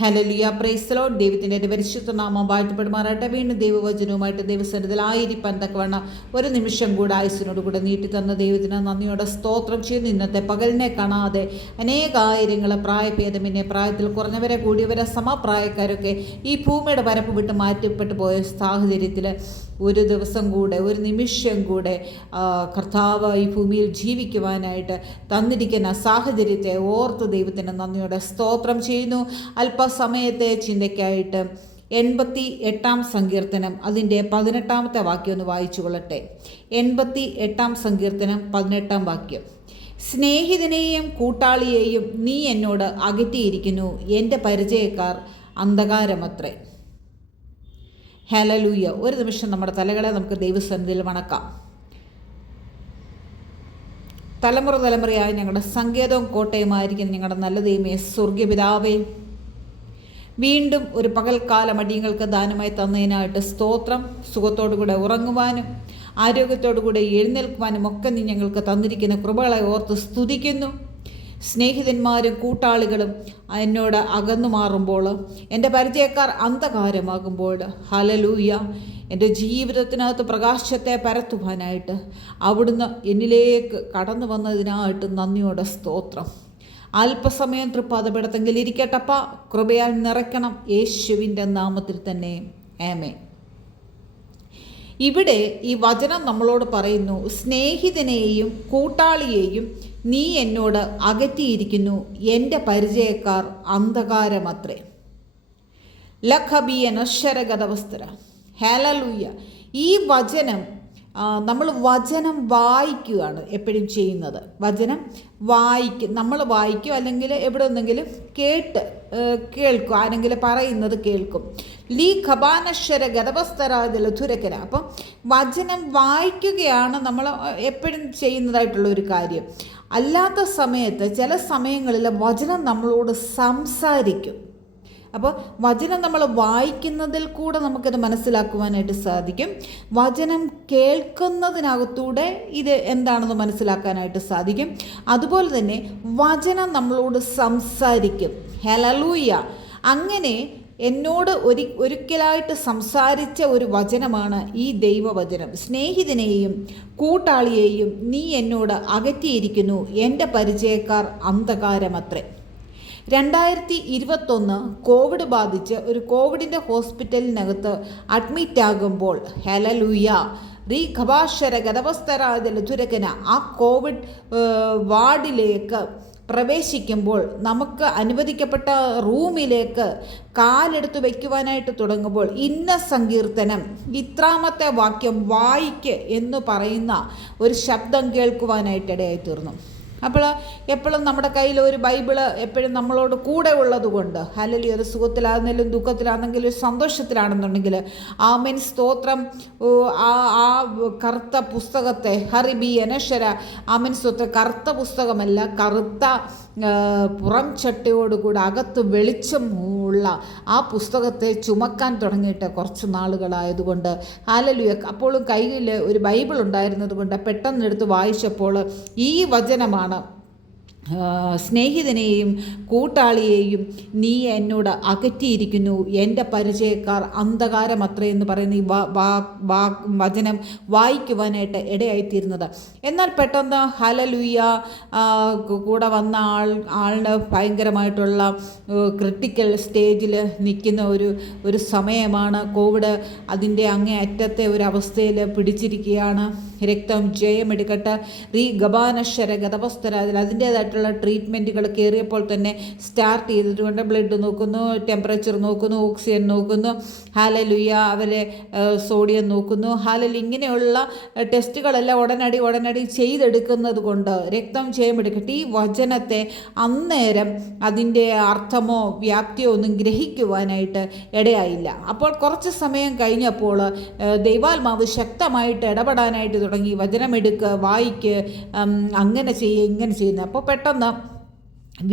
Hallelujah, praise the Lord. ദൈവത്തിൻ്റെ പരിശുദ്ധ നാമം വാഴ്ത്തപ്പെടുമാറാട്ടെ. വീണ്ടും ദൈവവചനവുമായിട്ട് ദൈവസന്നിധിയിലായിരിക്കാൻ തക്കവണ്ണം ഒരു നിമിഷം കൂടെ ആയുസ്സിനോട് കൂടെ നീട്ടി തന്ന ദൈവത്തിന് നന്ദിയോടെ സ്തോത്രം ചെയ്യുന്നു. ഇന്നത്തെ പകലിനെ കാണാതെ അനേകായിരങ്ങൾ പ്രായഭേദമിന്നെ പ്രായത്തിൽ കുറഞ്ഞവരെ കൂടിയവരെ സമപ്രായക്കാരൊക്കെ ഈ ഭൂമിയുടെ പരപ്പ് വിട്ട് മാറ്റപ്പെട്ടു പോയ സാഹചര്യത്തിൽ ഒരു ദിവസം കൂടെ ഒരു നിമിഷം കൂടെ കർത്താവ് ഈ ഭൂമിയിൽ ജീവിക്കുവാനായിട്ട് തന്നിരിക്കുന്ന സാഹചര്യത്തെ ഓർത്ത് ദൈവത്തിന് നന്ദിയോടെ സ്തോത്രം ചെയ്യുന്നു. അല്പസമയത്തെ ചിന്തയ്ക്കായിട്ട് 88 സങ്കീർത്തനം അതിൻ്റെ 18 വാക്യം ഒന്ന് വായിച്ചു കൊള്ളട്ടെ. 88 സങ്കീർത്തനം 18 വാക്യം. സ്നേഹിതനെയും കൂട്ടാളിയെയും നീ എന്നോട് അകറ്റിയിരിക്കുന്നു, എൻ്റെ പരിചയക്കാർ അന്ധകാരമത്രേ. ഹല്ലേലൂയ. ഒരു നിമിഷം നമ്മുടെ തലകളെ നമുക്ക് ദൈവസന്നിധിയിൽ വണക്കാം. തലമുറയായി ഞങ്ങളുടെ സങ്കേതവും കോട്ടയുമായിരിക്കും ഞങ്ങളുടെ നല്ല ദൈവമേ, സ്വർഗ്ഗപിതാവേ, വീണ്ടും ഒരു പകൽക്കാലം അടിയങ്ങൾക്ക് ദാനമായി തന്നതിനായിട്ട് സ്തോത്രം. സുഖത്തോടുകൂടെ ഉറങ്ങുവാനും ആരോഗ്യത്തോടുകൂടെ എഴുന്നേൽക്കുവാനും ഒക്കെ നീ ഞങ്ങൾക്ക് തന്നിരിക്കുന്ന കൃപകളെ ഓർത്ത് സ്തുതിക്കുന്നു. സ്നേഹിതന്മാരും കൂട്ടാളികളും എന്നോട് അകന്നു മാറുമ്പോൾ, എൻ്റെ പരിചയക്കാർ അന്ധകാരമാകുമ്പോൾ, ഹല്ലേലൂയ, എൻ്റെ ജീവിതത്തിനകത്ത് പ്രകാശത്തെ പരത്തുവാനായിട്ട് അവിടുന്ന് എന്നിലേക്ക് കടന്നു വന്നതിനായിട്ട് നന്ദിയോടെ സ്തോത്രം. അല്പസമയം തൃപ്പാദപീഠത്തെങ്കിൽ ഇരിക്കട്ടപ്പ, കൃപയാൽ നിറയ്ക്കണം, യേശുവിൻ്റെ നാമത്തിൽ തന്നെ, ആമേൻ. ഇവിടെ ഈ വചനം നമ്മളോട് പറയുന്നു, സ്നേഹിതനെയും കൂട്ടാളിയെയും നീ എന്നോട് അകറ്റിയിരിക്കുന്നു, എൻ്റെ പരിചയക്കാർ അന്ധകാരമത്രേ. ലഖബിയ നശ്വരഗതവസ്തര. ഹല്ലേലൂയ. ഈ വചനം നമ്മൾ വചനം വായിക്കുകയാണ് എപ്പോഴും ചെയ്യുന്നത്. വചനം നമ്മൾ വായിക്കും, അല്ലെങ്കിൽ എവിടെ നിന്നെങ്കിലും കേൾക്കും, ആരെങ്കിലും പറയുന്നത് കേൾക്കും. ലീ ഖബാനശ്വര ഗതവസ്തരാജലധുരക്കര. അപ്പം വചനം വായിക്കുകയാണ് നമ്മൾ എപ്പോഴും ചെയ്യുന്നതായിട്ടുള്ള ഒരു കാര്യം. അല്ലാത്ത സമയത്ത് ചില സമയങ്ങളിൽ വചനം നമ്മളോട് സംസാരിക്കും. അപ്പോൾ വചനം നമ്മൾ വായിക്കുന്നതിൽ കൂടെ നമുക്കത് മനസ്സിലാക്കുവാനായിട്ട് സാധിക്കും. വചനം കേൾക്കുന്നതിനകത്തൂടെ ഇത് എന്താണെന്ന് മനസ്സിലാക്കാനായിട്ട് സാധിക്കും. അതുപോലെ തന്നെ വചനം നമ്മളോട് സംസാരിക്കും. ഹല്ലേലൂയ. അങ്ങനെ എന്നോട് ഒരിക്കലായിട്ട് സംസാരിച്ച ഒരു വചനമാണ് ഈ ദൈവവചനം. സ്നേഹിതനെയും കൂട്ടാളിയെയും നീ എന്നോട് അകറ്റിയിരിക്കുന്നു, എൻ്റെ പരിചയക്കാർ അന്ധകാരമത്രേ. 2021 കോവിഡ് ബാധിച്ച് ഒരു കോവിഡിൻ്റെ ഹോസ്പിറ്റലിനകത്ത് അഡ്മിറ്റാകുമ്പോൾ, ഹല്ലേലൂയ, റീ ഖബാശര ഗതവസ്തരാജലധുരകന, ആ കോവിഡ് വാർഡിലേക്ക് പ്രവേശിക്കുമ്പോൾ, നമുക്ക് അനുവദിക്കപ്പെട്ട റൂമിലേക്ക് കാലെടുത്ത് വയ്ക്കുവാനായിട്ട് തുടങ്ങുമ്പോൾ, ഇന്ന സങ്കീർത്തനം ഇത്രാമത്തെ വാക്യം വായിക്ക് എന്ന് പറയുന്ന ഒരു ശബ്ദം കേൾക്കുവാനായിട്ടിടയായി തീർന്നു. അപ്പോൾ എപ്പോഴും നമ്മുടെ കയ്യിൽ ഒരു ബൈബിള് എപ്പോഴും നമ്മളോട് കൂടെ ഉള്ളത് കൊണ്ട്, ഹല്ലേലൂയ, ഒരു സുഖത്തിലാണെങ്കിലും ദുഃഖത്തിലാണെങ്കിലും സന്തോഷത്തിലാണെന്നുണ്ടെങ്കിൽ, ആമേൻ, സ്തോത്രം, ആ കറുത്ത പുസ്തകത്തെ, ഹറിബി അനശ്വര, ആമേൻ, സ്തോത്രം, കറുത്ത പുസ്തകമല്ല, കറുത്ത പുറം ചട്ടയോടുകൂടി അകത്ത് വെളിച്ചമുള്ള ആ പുസ്തകത്തെ ചുമക്കാൻ തുടങ്ങിയിട്ട് കുറച്ച് നാളുകളായതുകൊണ്ട്, ഹല്ലേലൂയ, അപ്പോഴും കയ്യിൽ ഒരു ബൈബിൾ ഉണ്ടായിരുന്നത് കൊണ്ട് പെട്ടെന്ന് എടുത്ത് വായിച്ചപ്പോൾ ഈ വചനമാണ്, സ്നേഹിതനെയും കൂട്ടാളിയെയും നീ എന്നോട് അകറ്റിയിരിക്കുന്നു, എൻ്റെ പരിചയക്കാർ അന്ധകാരമത്രേ എന്ന് പറയുന്ന ഈ വചനം വായിക്കുവാനായിട്ട് ഇടയായിത്തീരുന്നത്. എന്നാൽ പെട്ടെന്ന് ഹല്ലേലൂയ കൂടെ വന്ന ആളിന് ഭയങ്കരമായിട്ടുള്ള ക്രിട്ടിക്കൽ സ്റ്റേജിൽ നിൽക്കുന്ന ഒരു സമയമാണ്. കോവിഡ് അതിൻ്റെ അങ്ങേ അറ്റത്തെ ഒരു അവസ്ഥയിൽ പിടിച്ചിരിക്കുകയാണ്. രക്തം ജയമെടുക്കട്ടെ, റീ ഗബാനശ്വര ഗതവസ്തരാജൽ, അതിൻ്റേതായിട്ടുള്ള ട്രീറ്റ്മെൻറ്റുകൾ കയറിയപ്പോൾ തന്നെ സ്റ്റാർട്ട് ചെയ്തിട്ടുണ്ട്. ബ്ലഡ് നോക്കുന്നു, ടെമ്പറേച്ചർ നോക്കുന്നു, ഓക്സിജൻ നോക്കുന്നു, ഹല്ലേലൂയ, അവരെ സോഡിയം നോക്കുന്നു, ഹല്ലേലൂയ, ഇങ്ങനെയുള്ള ടെസ്റ്റുകളെല്ലാം ഉടനടി ചെയ്തെടുക്കുന്നത് കൊണ്ട് രക്തം ജയമെടുക്കട്ടെ. ഈ വചനത്തെ അന്നേരം അതിൻ്റെ അർത്ഥമോ വ്യാപ്തിയോ ഒന്നും ഗ്രഹിക്കുവാനായിട്ട് ഇടയായില്ല. അപ്പോൾ കുറച്ച് സമയം കഴിഞ്ഞപ്പോൾ ദൈവാത്മാവ് ശക്തമായിട്ട് ഇടപെടാനായിട്ട് തുടങ്ങി. വചനമെടുക്കുക, വായിക്ക്, അങ്ങനെ ചെയ്യുക, ഇങ്ങനെ ചെയ്യുന്നത്. അപ്പോൾ പെട്ടെന്ന്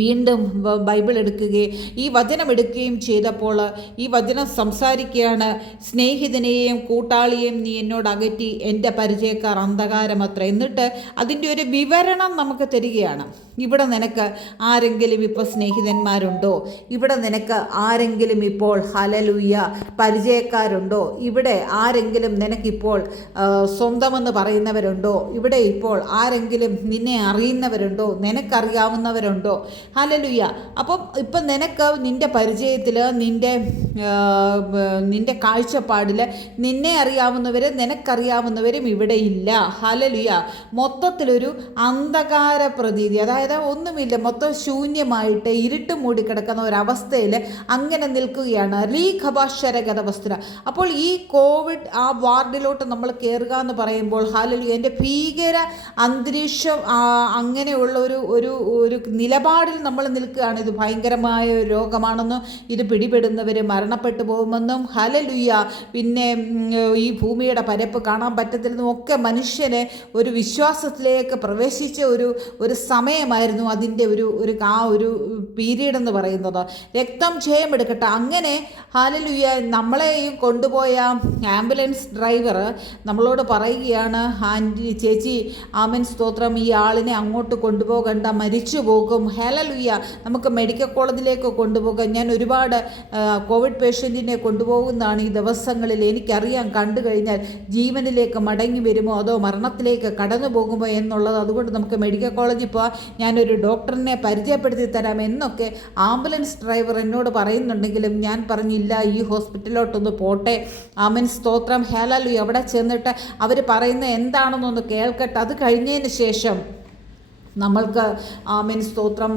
വീണ്ടും ബൈബിൾ എടുക്കുകയും ഈ വചനം എടുക്കുകയും ചെയ്തപ്പോൾ ഈ വചനം സംസാരിക്കുകയാണ്, സ്നേഹിതനെയും കൂട്ടാളിയെയും നീ എന്നോട് അകറ്റി, എൻ്റെ പരിചയക്കാർ അന്ധകാരമത്ര. എന്നിട്ട് അതിൻ്റെ ഒരു വിവരണം നമുക്ക് തരികയാണ്. ഇവിടെ നിനക്ക് ആരെങ്കിലും ഇപ്പോൾ സ്നേഹിതന്മാരുണ്ടോ? ഇവിടെ നിനക്ക് ആരെങ്കിലും ഇപ്പോൾ ഹല്ലേലൂയ പരിചയക്കാരുണ്ടോ? ഇവിടെ ആരെങ്കിലും നിനക്കിപ്പോൾ സ്വന്തമെന്ന് പറയുന്നവരുണ്ടോ? ഇവിടെ ഇപ്പോൾ ആരെങ്കിലും നിന്നെ അറിയുന്നവരുണ്ടോ? നിനക്കറിയാവുന്നവരുണ്ടോ? ഹല്ലേലൂയ. അപ്പം ഇപ്പം നിനക്ക് നിൻ്റെ പരിചയത്തിൽ, നിൻ്റെ കാഴ്ചപ്പാടിൽ നിന്നെ അറിയാവുന്നവരും നിനക്കറിയാവുന്നവരും ഇവിടെ ഇല്ല. ഹല്ലേലൂയ. മൊത്തത്തിലൊരു അന്ധകാര പ്രതീതി, അതായത് ഒന്നുമില്ല, മൊത്തം ശൂന്യമായിട്ട് ഇരുട്ട് മൂടിക്കിടക്കുന്ന ഒരവസ്ഥയിൽ അങ്ങനെ നിൽക്കുകയാണ്. ലീഖഭാഷരഗതവസ്തുര. അപ്പോൾ ഈ കോവിഡ് ആ വാർഡിലോട്ട് നമ്മൾ കയറുക എന്ന് പറയുമ്പോൾ ഹല്ലേലൂയ, എൻ്റെ ഭീകര അന്തരീക്ഷം അങ്ങനെയുള്ള ഒരു നിലപാടിൽ നമ്മൾ നിൽക്കുകയാണ്. ഇത് ഭയങ്കരമായ ഒരു രോഗമാണെന്നും ഇത് പിടിപെടുന്നവർ മരണപ്പെട്ടു പോകുമെന്നും ഹല്ലേലൂയ, പിന്നെ ഈ ഭൂമിയുടെ പരപ്പ് കാണാൻ പറ്റത്തില്ലെന്നും ഒക്കെ മനുഷ്യനെ ഒരു വിശ്വാസത്തിലേക്ക് പ്രവേശിച്ച ഒരു സമയമായിരുന്നു അതിൻ്റെ ഒരു പീരീഡ് എന്ന് പറയുന്നത്. രക്തം ജയമെടുക്കട്ടെ. അങ്ങനെ ഹല്ലേലൂയ നമ്മളെയും കൊണ്ടുപോയ ആംബുലൻസ് ഡ്രൈവർ നമ്മളോട് പറയുകയാണ്, ആൻറ്റി ചേച്ചി ആമേൻ സ്തോത്രം, ഈ ആളിനെ അങ്ങോട്ട് കൊണ്ടുപോകണ്ട, മരിച്ചു പോകും. ഹല്ലേലൂയ, നമുക്ക് മെഡിക്കൽ കോളേജിലേക്ക് കൊണ്ടുപോകാം. ഞാൻ ഒരുപാട് കോവിഡ് പേഷ്യൻറ്റിനെ കൊണ്ടുപോകുന്നതാണ് ഈ ദിവസങ്ങളിൽ. എനിക്കറിയാം കണ്ടു കഴിഞ്ഞാൽ ജീവനിലേക്ക് മടങ്ങി വരുമോ അതോ മരണത്തിലേക്ക് കടന്നു പോകുമോ എന്നുള്ളത്. അതുകൊണ്ട് നമുക്ക് മെഡിക്കൽ കോളേജിൽ പോവാം, ഞാനൊരു ഡോക്ടറിനെ പരിചയപ്പെടുത്തി തരാം എന്നൊക്കെ ആംബുലൻസ് ഡ്രൈവർ എന്നോട് പറയുന്നുണ്ടെങ്കിലും ഞാൻ പറഞ്ഞില്ല, ഈ ഹോസ്പിറ്റലിലോട്ടൊന്ന് പോട്ടെ. ആമേൻ സ്തോത്രം. ഹല്ലേലൂയ. അവിടെ ചെന്നിട്ട് അവർ പറയുന്നത് എന്താണെന്നൊന്ന് കേൾക്കട്ടെ. അത് കഴിഞ്ഞതിന് ശേഷം നമ്മൾക്ക് ആമേൻ സ്തോത്രം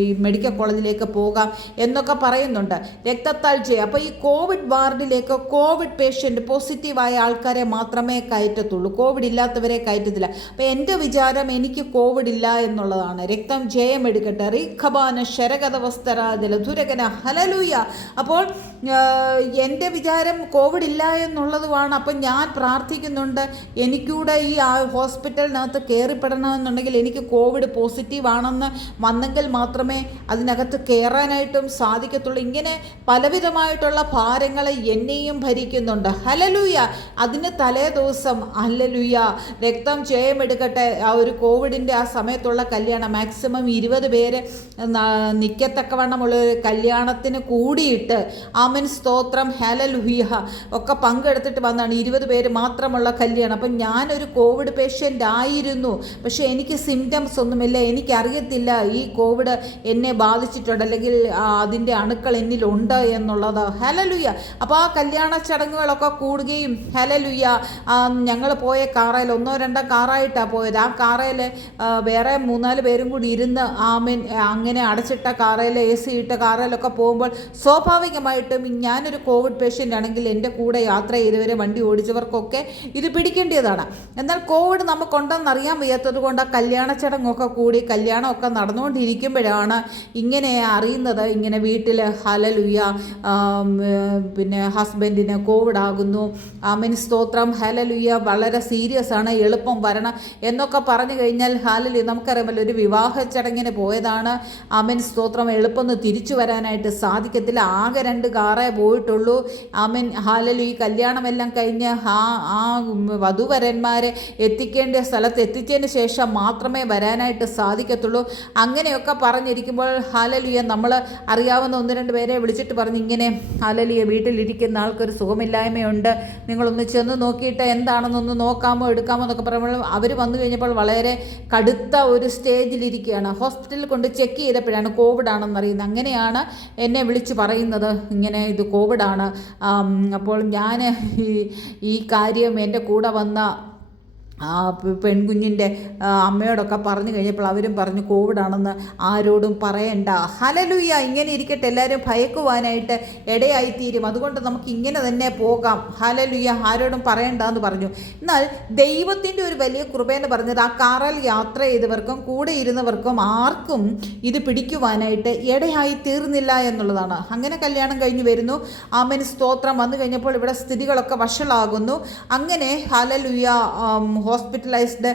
ഈ മെഡിക്കൽ കോളേജിലേക്ക് പോകാം എന്നൊക്കെ പറയുന്നുണ്ട്. രക്തത്താൽ ജയം. അപ്പോൾ ഈ കോവിഡ് വാർഡിലേക്ക് കോവിഡ് പേഷ്യൻ്റ് പോസിറ്റീവായ ആൾക്കാരെ മാത്രമേ കയറ്റത്തുള്ളൂ, കോവിഡ് ഇല്ലാത്തവരെ കയറ്റത്തില്ല. അപ്പോൾ എൻ്റെ വിചാരം എനിക്ക് കോവിഡ് ഇല്ല എന്നുള്ളതാണ്. രക്തം ജയം എടുക്കട്ടെ. റീഖബാന ശരഗതവസ്തര ജലധുരകന ഹല്ലേലൂയ. അപ്പോൾ എൻ്റെ വിചാരം കോവിഡ് ഇല്ല എന്നുള്ളതുമാണ്. അപ്പം ഞാൻ പ്രാർത്ഥിക്കുന്നുണ്ട്, എനിക്കൂടെ ഈ ഹോസ്പിറ്റലിനകത്ത് കയറിപ്പെടണമെന്നുണ്ടെങ്കിൽ എനിക്ക് കോവിഡ് പോസിറ്റീവ് ആണെന്ന് വന്നെങ്കിൽ മാത്രമേ അതിനകത്ത് കയറാനായിട്ടും സാധിക്കത്തുള്ളൂ. ഇങ്ങനെ പലവിധമായിട്ടുള്ള ഭാരങ്ങളെ എന്നെയും ഭരിക്കുന്നുണ്ട്. ഹല്ലേലൂയ. അതിന് തലേ ദിവസം ഹല്ലേലൂയ രക്തം ജയമെടുക്കട്ടെ. ആ ഒരു കോവിഡിൻ്റെ ആ സമയത്തുള്ള കല്യാണം മാക്സിമം 20 പേര് നിൽക്കത്തക്കവണ്ണമുള്ള ഒരു കല്യാണത്തിന് കൂടിയിട്ട് ആമേൻ സ്തോത്രം ഹല്ലേലൂയ ഒക്കെ പങ്കെടുത്തിട്ട് വന്നാണ്. 20 പേര് മാത്രമുള്ള കല്യാണം. അപ്പം ഞാനൊരു കോവിഡ് പേഷ്യൻ്റ് ആയിരുന്നു, പക്ഷേ എനിക്ക് സിംറ്റംസ് ഒന്നുമില്ല, എനിക്കറിയത്തില്ല ഈ കോവിഡ് എന്നെ ബാധിച്ചിട്ടുണ്ട് അല്ലെങ്കിൽ അതിൻ്റെ അണുക്കൾ എന്നിലുണ്ട് എന്നുള്ളത്. ഹല്ലേലൂയ. അപ്പോൾ ആ കല്യാണ ചടങ്ങുകളൊക്കെ കൂടുകയും ഹല്ലേലൂയ ഞങ്ങൾ പോയ കാറയിൽ 1-2 കാറായിട്ടാണ് പോയത്. ആ കാറയിൽ വേറെ 3-4 പേരും കൂടി ഇരുന്ന് ആമേൻ അങ്ങനെ അടച്ചിട്ട കാറയിൽ AC ഇട്ട കാറിലൊക്കെ പോകുമ്പോൾ സ്വാഭാവികമായിട്ടും ഞാനൊരു കോവിഡ് പേഷ്യൻ്റ് ആണെങ്കിൽ എൻ്റെ കൂടെ യാത്ര ചെയ്തവരെ വണ്ടി ഓടിച്ചവർക്കൊക്കെ ഇത് പിടിക്കേണ്ടതാണ്. എന്നാൽ കോവിഡ് നമുക്കുണ്ടെന്നറിയാൻ വയ്യാത്തത് കൊണ്ട് ആ കല്യാണ ചടങ്ങൊക്കെ കൂടി കല്യാണമൊക്കെ നടന്നുകൊണ്ടിരിക്കുമ്പോഴാണ് ഇങ്ങനെ അറിയുന്നത്, ഇങ്ങനെ വീട്ടിൽ ഹല്ലേലൂയ പിന്നെ ഹസ്ബൻഡിന് കോവിഡ് ആകുന്നു. ആമേൻ സ്തോത്രം ഹല്ലേലൂയ, വളരെ സീരിയസ് ആണ്, എളുപ്പം വരണം എന്നൊക്കെ പറഞ്ഞു കഴിഞ്ഞാൽ ഹല്ലേലൂയ നമുക്കറിയാമല്ലോ, ഒരു വിവാഹ ചടങ്ങിന് പോയതാണ്. ആമേൻ സ്തോത്രം, എളുപ്പം തിരിച്ചു വരാനായിട്ട് സാധിക്കത്തില്ല. ആകെ 2 കാറേ പോയിട്ടുള്ളൂ. Amen hallelujah. കല്യാണമെല്ലാം കഴിഞ്ഞ് ആ വധുവരന്മാരെ എത്തിക്കേണ്ട സ്ഥലത്ത് എത്തിച്ചതിന് ശേഷം മാത്രമേ വരാനായിട്ട് സാധിക്കത്തുള്ളൂ. അങ്ങനെയൊക്കെ പറഞ്ഞിരിക്കുമ്പോൾ ഹല്ലേലൂയ നമ്മൾ അറിയാവുന്ന 1-2 പേരെ വിളിച്ചിട്ട് പറഞ്ഞ്, ഇങ്ങനെ ഹല്ലേലൂയ വീട്ടിലിരിക്കുന്ന ആൾക്കൊരു സുഖമില്ലായ്മയുണ്ട്, നിങ്ങളൊന്ന് ചെന്ന് നോക്കിയിട്ട് എന്താണെന്നൊന്ന് നോക്കാമോ എടുക്കാമോ എന്നൊക്കെ പറയുമ്പോൾ അവർ വന്നു കഴിഞ്ഞപ്പോൾ വളരെ കടുത്ത ഒരു സ്റ്റേജിലിരിക്കുകയാണ്. ഹോസ്പിറ്റലിൽ കൊണ്ട് ചെക്ക് ചെയ്തപ്പോഴാണ് കോവിഡ് ആണെന്നറിയുന്നത്. അങ്ങനെയാണ് എന്നെ വിളിച്ച് പറയുന്നത്, ഇങ്ങനെ ഇത് കോവിഡാണ്. അപ്പോൾ ഞാൻ ഈ കാര്യം എൻ്റെ കൂടെ വന്ന ആ പെൺകുഞ്ഞിൻ്റെ അമ്മയോടൊക്കെ പറഞ്ഞു കഴിഞ്ഞപ്പോൾ അവരും പറഞ്ഞു കോവിഡാണെന്ന് ആരോടും പറയണ്ട. ഹല്ലേലൂയ. ഇങ്ങനെ ഇരിക്കട്ടെ, എല്ലാവരും ഭയക്കുവാനായിട്ട് ഇടയായിത്തീരും. അതുകൊണ്ട് നമുക്ക് ഇങ്ങനെ തന്നെ പോകാം. ഹല്ലേലൂയ. ആരോടും പറയണ്ട എന്ന് പറഞ്ഞു. എന്നാൽ ദൈവത്തിൻ്റെ ഒരു വലിയ കൃപയെന്ന് പറഞ്ഞത് ആ കാറിൽ യാത്ര ചെയ്തവർക്കും കൂടെ ഇരുന്നവർക്കും ആർക്കും ഇത് പിടിക്കുവാനായിട്ട് ഇടയായി തീർന്നില്ല എന്നുള്ളതാണ്. അങ്ങനെ കല്യാണം കഴിഞ്ഞ് വരുന്നു. ആമേൻ സ്തോത്രം. വന്നു കഴിഞ്ഞപ്പോൾ ഇവിടെ സ്ഥിതികളൊക്കെ വഷളാകുന്നു. അങ്ങനെ ഹല്ലേലൂയ ഹോസ്പിറ്റലൈസ്ഡ്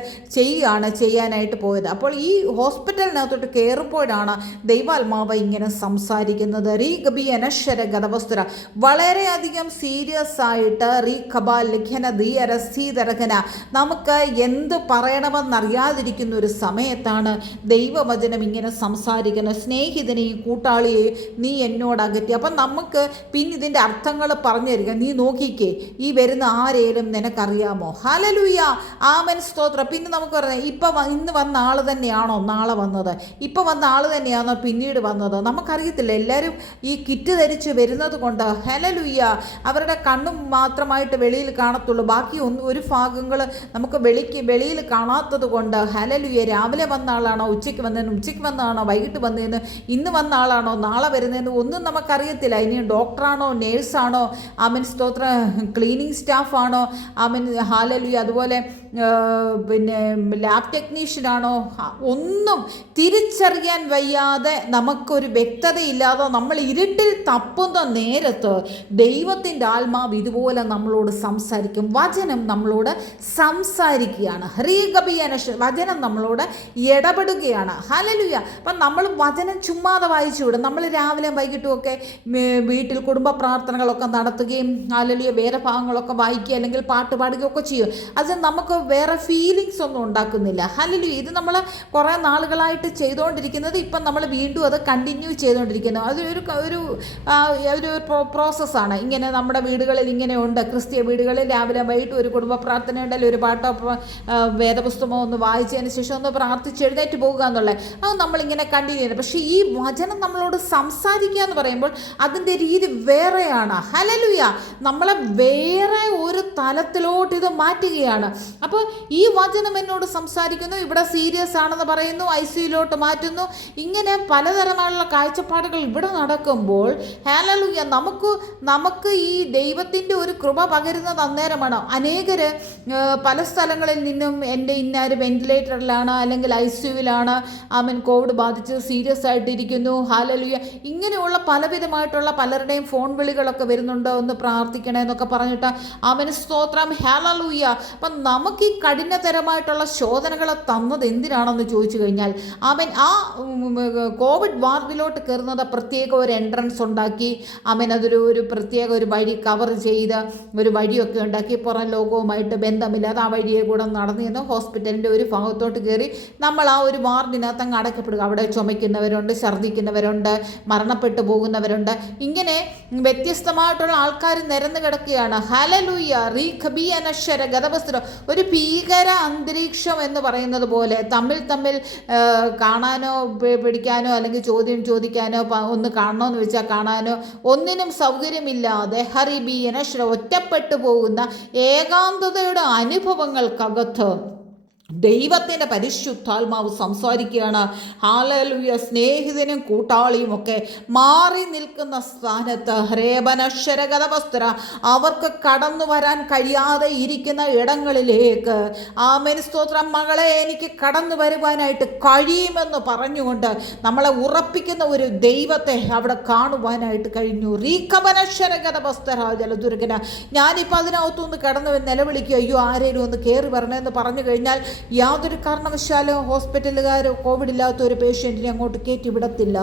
ചെയ്യാനായിട്ട് പോയത്. അപ്പോൾ ഈ ഹോസ്പിറ്റലിനകത്തോട്ട് കയറുമ്പോഴാണ് ദൈവാത്മാവ് ഇങ്ങനെ സംസാരിക്കുന്നത്. റീ ഗബി അനശ്വര ഗതവസ്തുര, വളരെയധികം സീരിയസ് ആയിട്ട് റീ ഖബ ലിഖന ദീയര സീതരഖന, നമുക്ക് എന്ത് പറയണമെന്നറിയാതിരിക്കുന്ന ഒരു സമയത്താണ് ദൈവവചനം ഇങ്ങനെ സംസാരിക്കുന്നത്. സ്നേഹിതനെയും കൂട്ടാളിയെയും നീ എന്നോട് അകറ്റി. അപ്പം നമുക്ക് പിന്നെ ഇതിൻ്റെ അർത്ഥങ്ങൾ പറഞ്ഞു തരിക. നീ നോക്കിക്കേ, ഈ വരുന്ന ആരേലും നിനക്കറിയാമോ? ഹല്ലേലൂയ, ആമേൻ, സ്തോത്രം. പിന്നെ നമുക്ക് പറയാം, ഇന്ന് വന്ന ആൾ തന്നെയാണോ നാളെ വന്നത്? ഇപ്പം വന്ന ആൾ തന്നെയാണോ പിന്നീട് വന്നത്? നമുക്കറിയത്തില്ല. എല്ലാവരും ഈ കിറ്റ് ധരിച്ച് വരുന്നത് കൊണ്ട് ഹല്ലേലൂയ അവരുടെ കണ്ണും മാത്രമായിട്ട് വെളിയിൽ കാണത്തുള്ളൂ. ബാക്കി ഒരു ഭാഗങ്ങൾ നമുക്ക് വെളിയിൽ കാണാത്തത് കൊണ്ട് ഹല്ലേലൂയ രാവിലെ വന്ന ആളാണോ, ഉച്ചയ്ക്ക് വന്നതാണോ, വൈകിട്ട് വന്നതെന്ന്, ഇന്ന് വന്ന ആളാണോ, നാളെ വരുന്നതെന്ന് ഒന്നും നമുക്കറിയത്തില്ല. ഇനി ഡോക്ടറാണോ, നേഴ്സാണോ, ആമേൻ, സ്തോത്രം, ക്ലീനിങ് സ്റ്റാഫാണോ, ആമേൻ, ഹല്ലേലൂയ, അതുപോലെ പിന്നെ ലാബ് ടെക്നീഷ്യനാണോ, ഒന്നും തിരിച്ചറിയാൻ വയ്യാതെ നമുക്കൊരു വ്യക്തതയില്ലാതെ നമ്മൾ ഇരുട്ടിൽ തപ്പുന്ന നേരത്ത് ദൈവത്തിൻ്റെ ആത്മാവ് ഇതുപോലെ നമ്മളോട് സംസാരിക്കും. വചനം നമ്മളോട് സംസാരിക്കുകയാണ്. വചനം നമ്മളോട് ഇടപെടുകയാണ്. ഹല്ലേലൂയ. അപ്പം നമ്മൾ വചനം ചുമ്മാതെ വായിച്ചു വിടും. നമ്മൾ രാവിലെ വൈകിട്ടും ഒക്കെ വീട്ടിൽ കുടുംബ പ്രാർത്ഥനകളൊക്കെ നടത്തുകയും ഹല്ലേലൂയ വേറെ ഭാഗങ്ങളൊക്കെ വായിക്കുക അല്ലെങ്കിൽ പാട്ട് പാടുകയൊക്കെ ചെയ്യും. അത് നമുക്ക് വേറെ ഫീലിങ്സ് ഒന്നും ഉണ്ടാക്കുന്നില്ല. ഹല്ലേലൂയ. ഇത് നമ്മൾ കുറേ നാളുകളായിട്ട് ചെയ്തുകൊണ്ടിരിക്കുന്നത്, ഇപ്പം നമ്മൾ വീണ്ടും അത് കണ്ടിന്യൂ ചെയ്തുകൊണ്ടിരിക്കുന്നു. അതൊരു പ്രോസസ്സാണ്. ഇങ്ങനെ നമ്മുടെ വീടുകളിൽ ഇങ്ങനെ ഉണ്ട്. ക്രിസ്തീയ വീടുകളിൽ രാവിലെ വൈകിട്ട് ഒരു കുടുംബ പ്രാർത്ഥന ഉണ്ടല്ലോ, ഒരു പാട്ടോ വേദപുസ്തകമോ ഒന്ന് വായിച്ചതിന് ശേഷം ഒന്ന് പ്രാർത്ഥിച്ച് എഴുന്നേറ്റ് പോകുക എന്നുള്ളത്, അത് നമ്മളിങ്ങനെ കണ്ടിന്യൂ ചെയ്യുന്നത്. പക്ഷേ ഈ വചനം നമ്മളോട് സംസാരിക്കുക എന്ന് പറയുമ്പോൾ അതിൻ്റെ രീതി വേറെയാണ്. ഹല്ലേലൂയ. നമ്മളെ വേറെ ഒരു തലത്തിലോട്ട് ഇത് മാറ്റുകയാണ്. അപ്പോൾ ഈ വചനം എന്നോട് സംസാരിക്കുന്നു, ഇവിടെ സീരിയസ് ആണെന്ന് പറയുന്നു, ICUയിലോട്ട് മാറ്റുന്നു, ഇങ്ങനെ പലതരമായുള്ള കാഴ്ചപ്പാടുകൾ ഇവിടെ നടക്കുമ്പോൾ ഹല്ലേലൂയ നമുക്ക് ഈ ദൈവത്തിൻ്റെ ഒരു കൃപ പകരുന്നത് അന്നേരമാണ്. അനേകർ പല സ്ഥലങ്ങളിൽ നിന്നും എൻ്റെ ഇന്നാര് വെന്റിലേറ്ററിലാണ് അല്ലെങ്കിൽ ICUവിലാണ്, ആമൻ, കോവിഡ് ബാധിച്ച് സീരിയസ് ആയിട്ടിരിക്കുന്നു, ഹല്ലേലൂയ, ഇങ്ങനെയുള്ള പലവിധമായിട്ടുള്ള പലരുടെയും ഫോൺ വിളികളൊക്കെ വരുന്നുണ്ട്, ഒന്ന് പ്രാർത്ഥിക്കണേ എന്നൊക്കെ പറഞ്ഞിട്ട്, ആമൻ, സ്തോത്രം, ഹല്ലേലൂയ. അപ്പം നമുക്ക് ഈ കഠിനതരമായിട്ടുള്ള ശോധനകളെ തന്നത് എന്തിനാണെന്ന് ചോദിച്ചു കഴിഞ്ഞാൽ, ആമൻ, ആ കോവിഡ് വാർഡിലോട്ട് കയറുന്നത് പ്രത്യേക ഒരു എൻട്രൻസ് ഉണ്ടാക്കി, ആമൻ, ഒരു പ്രത്യേക ഒരു വഴി കവർ ചെയ്ത് ഒരു വഴിയൊക്കെ ഉണ്ടാക്കി, പുറം ലോകവുമായിട്ട് ബന്ധമില്ലാതെ ആ വഴിയെ കൂടെ നടന്നു നിന്ന് ഹോസ്പിറ്റലിൻ്റെ ഒരു ഭാഗത്തോട്ട് കയറി നമ്മൾ ആ ഒരു വാർഡിനകത്ത് അങ്ങ് അടയ്ക്കപ്പെടുക. അവിടെ ചുമയ്ക്കുന്നവരുണ്ട്, ഛർദ്ദിക്കുന്നവരുണ്ട്, മരണപ്പെട്ടു പോകുന്നവരുണ്ട്, ഇങ്ങനെ വ്യത്യസ്തമായിട്ടുള്ള ആൾക്കാർ നിരന്ന് കിടക്കുകയാണ്. ഹല്ലേലൂയ. റീഖബി അനശ്വര ഗതവസ്തുര, ഒരു ഭീകര അന്തരീക്ഷം എന്ന് പറയുന്നത് പോലെ തമ്മിൽ കാണാനോ പിടിക്കാനോ അല്ലെങ്കിൽ ചോദ്യം ചോദിക്കാനോ ഒന്ന് കാണണമെന്ന് വെച്ചാൽ കാണാനോ ഒന്നിനും സൗകര്യമില്ലാതെ ഹറിബി അനശ്വര ഒറ്റപ്പെട്ടു പോകുന്ന ഏകാന്തതയുടെ അനുഭവങ്ങൾക്കകത്ത് ദൈവത്തിൻ്റെ പരിശുദ്ധാത്മാവ് സംസാരിക്കുകയാണ്. ഹല്ലേലൂയ. സ്നേഹിതനും കൂട്ടാളിയും ഒക്കെ മാറി നിൽക്കുന്ന സ്ഥാനത്ത് ഹരേബനശ്വരഗതവസ്തുര, അവർക്ക് കടന്നു വരാൻ കഴിയാതെ ഇരിക്കുന്ന ഇടങ്ങളിലേക്ക്, ആമേൻ, സ്തോത്രം, മകളെ എനിക്ക് കടന്നു വരുവാനായിട്ട് കഴിയുമെന്ന് പറഞ്ഞുകൊണ്ട് നമ്മളെ ഉറപ്പിക്കുന്ന ഒരു ദൈവത്തെ അവിടെ കാണുവാനായിട്ട് കഴിഞ്ഞു. റീഖബനശ്വരഗതവസ്തുര ജലദുർഗന, ഞാനിപ്പോൾ അതിനകത്തൊന്ന് കടന്നു നിലവിളിക്കുക, അയ്യോ ആരേലും ഒന്ന് കയറി വരണമെന്ന് പറഞ്ഞു കഴിഞ്ഞാൽ യാതൊരു കാരണവശാലും ഹോസ്പിറ്റലുകാർ കോവിഡ് ഇല്ലാത്ത ഒരു പേഷ്യൻറ്റിനെ അങ്ങോട്ട് കയറ്റി വിടത്തില്ല.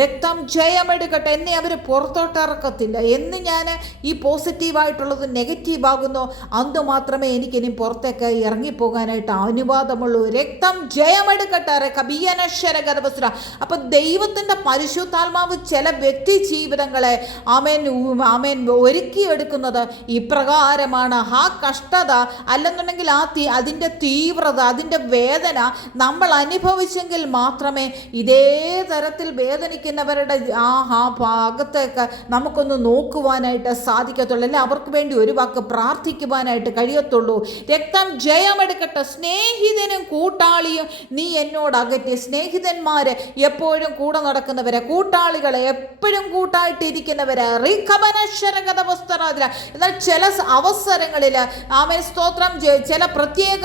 രക്തം ജയമെടുക്കട്ടെ, എന്നെ അവർ പുറത്തോട്ട് ഇറക്കത്തില്ല. എന്ന് ഞാൻ ഈ പോസിറ്റീവായിട്ടുള്ളത് നെഗറ്റീവാകുന്നു, അന്ന് മാത്രമേ എനിക്കിനി പുറത്തേക്ക് ഇറങ്ങിപ്പോകാനായിട്ട് അനുവാദമുള്ളൂ. രക്തം ജയമെടുക്കട്ടെ. കബിയനശ്വരഗതവസ്തുര. അപ്പം ദൈവത്തിൻ്റെ പരിശുദ്ധാത്മാവ് ചില വ്യക്തി ജീവിതങ്ങളെ ആമേൻ ഒരുക്കിയെടുക്കുന്നത് ഇപ്രകാരമാണ്. ആ കഷ്ടത അല്ലെന്നുണ്ടെങ്കിൽ അതിൻ്റെ തീവ്രത, അതിൻ്റെ വേദന നമ്മൾ അനുഭവിച്ചെങ്കിൽ മാത്രമേ ഇതേ തരത്തിൽ വേദനിക്കുന്നവരുടെ ആ ഭാഗത്തേക്ക് നമുക്കൊന്ന് നോക്കുവാനായിട്ട് സാധിക്കത്തുള്ളൂ, അല്ലെ അവർക്ക് വേണ്ടി ഒരു വാക്ക് പ്രാർത്ഥിക്കുവാനായിട്ട് കഴിയത്തുള്ളൂ. രക്തം ജയമെടുക്കട്ടെ. സ്നേഹിതനും കൂട്ടാളിയും നീ എന്നോട് അകറ്റി. സ്നേഹിതന്മാരെ എപ്പോഴും കൂടെ നടക്കുന്നവരെ, കൂട്ടാളികളെ എപ്പോഴും കൂട്ടായിട്ടിരിക്കുന്നവരെ, എന്നാൽ ചില അവസരങ്ങളിൽ ആമേൻ, സ്തോത്രം, ചില പ്രത്യേക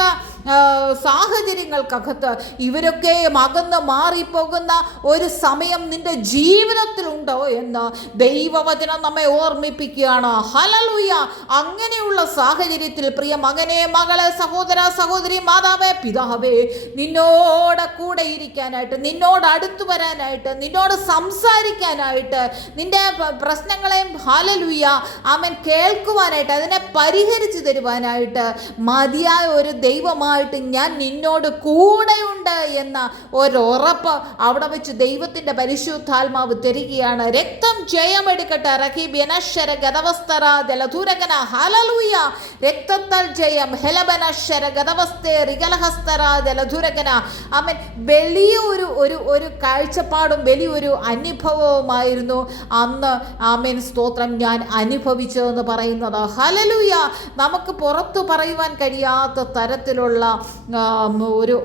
സാഹചര്യങ്ങൾക്കകത്ത് ഇവരൊക്കെയും അകന്ന് മാറിപ്പോകുന്ന ഒരു സമയം നിന്റെ ജീവിതത്തിലുണ്ടോ എന്ന് ദൈവവചനം നമ്മെ ഓർമ്മിപ്പിക്കുകയാണ്. ഹല്ലേലൂയ. അങ്ങനെയുള്ള സാഹചര്യത്തിൽ പ്രിയ മകനെ, മകളെ, സഹോദര, സഹോദരി, മാതാവേ, പിതാവേ, നിന്നോട് കൂടെ ഇരിക്കാനായിട്ട്, നിന്നോട് അടുത്തു വരാനായിട്ട്, നിന്നോട് സംസാരിക്കാനായിട്ട്, നിന്റെ പ്രശ്നങ്ങളെയും ഹല്ലേലൂയ ആമേൻ കേൾക്കുവാനായിട്ട്, അതിനെ പരിഹരിച്ചു തരുവാനായിട്ട് മതിയായ ഒരു ദൈവമായിട്ട് ഞാൻ നിന്നോട് കൂടെയുണ്ട് എന്ന ഒരുറപ്പ് അവിടെ വെച്ച് ദൈവത്തിൻ്റെ പരിശുദ്ധാത്മാവ് തരികയാണ്. രക്തം ജയമെടുക്കട്ടെ. റഹീബിയനശ്വര ഗതവസ്തര ദലധൂരകന ഹല്ലേലൂയ. രക്തത്താൽ ജയം. ഹെലബനശ്വര ഗതവസ്തേ റിഗലഹസ്തര ദലധൂരകന. ആമേൻ. വലിയൊരു ഒരു കാഴ്ചപ്പാടും വലിയൊരു അനുഭവവുമായിരുന്നു അന്ന് ആമേൻ സ്തോത്രം ഞാൻ അനുഭവിച്ചതെന്ന് പറയുന്നത്. ഹല്ലേലൂയ. നമുക്ക് പുറത്തു പറയുവാൻ കഴിയാത്ത തരത്തിലുള്ള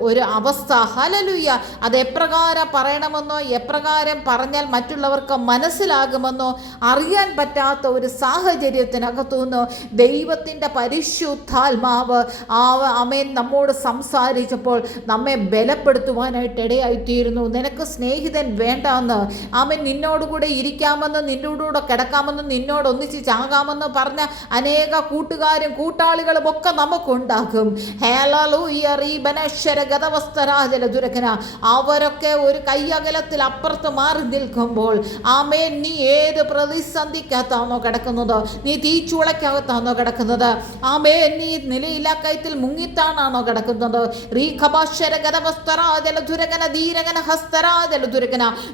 ഒരു അവസ്ഥ. ഹല്ലേലൂയ. അത് എപ്രകാരം പറയണമെന്നോ എപ്രകാരം പറഞ്ഞാൽ മറ്റുള്ളവർക്ക് മനസ്സിലാകുമെന്നോ അറിയാൻ പറ്റാത്ത ഒരു സാഹചര്യത്തിനകത്തുനിന്ന് ദൈവത്തിൻ്റെ പരിശുദ്ധാത്മാവ് ആമേൻ നമ്മോട് സംസാരിച്ചപ്പോൾ നമ്മെ ബലപ്പെടുത്തുവാനായിട്ട് ഇടയായിത്തീരുന്നു. നിനക്ക് സ്നേഹിതൻ വേണ്ടാന്ന്, ആമേൻ നിന്നോടുകൂടെ ഇരിക്കാമെന്ന്, നിന്നോടുകൂടെ കിടക്കാമെന്ന്, നിന്നോട് ഒന്നിച്ച് ചാകാമെന്ന് പറഞ്ഞ അനേക കൂട്ടുകാരും കൂട്ടാളികളും ഒക്കെ നമുക്കുണ്ടാകും. അവരൊക്കെ ഒരു കൈയകലത്തിൽ അപ്പുറത്ത് മാറി നിൽക്കുമ്പോൾ ആമേൻ നീ ഏത് പ്രതിസന്ധിക്കകത്താണോ കിടക്കുന്നത്, നീ തീച്ചുളക്കകത്താണോ കിടക്കുന്നത്, ആമേൻ നീ നിലയില്ലാക്കയത്തിൽ മുങ്ങിത്താണാണോ കിടക്കുന്നത്,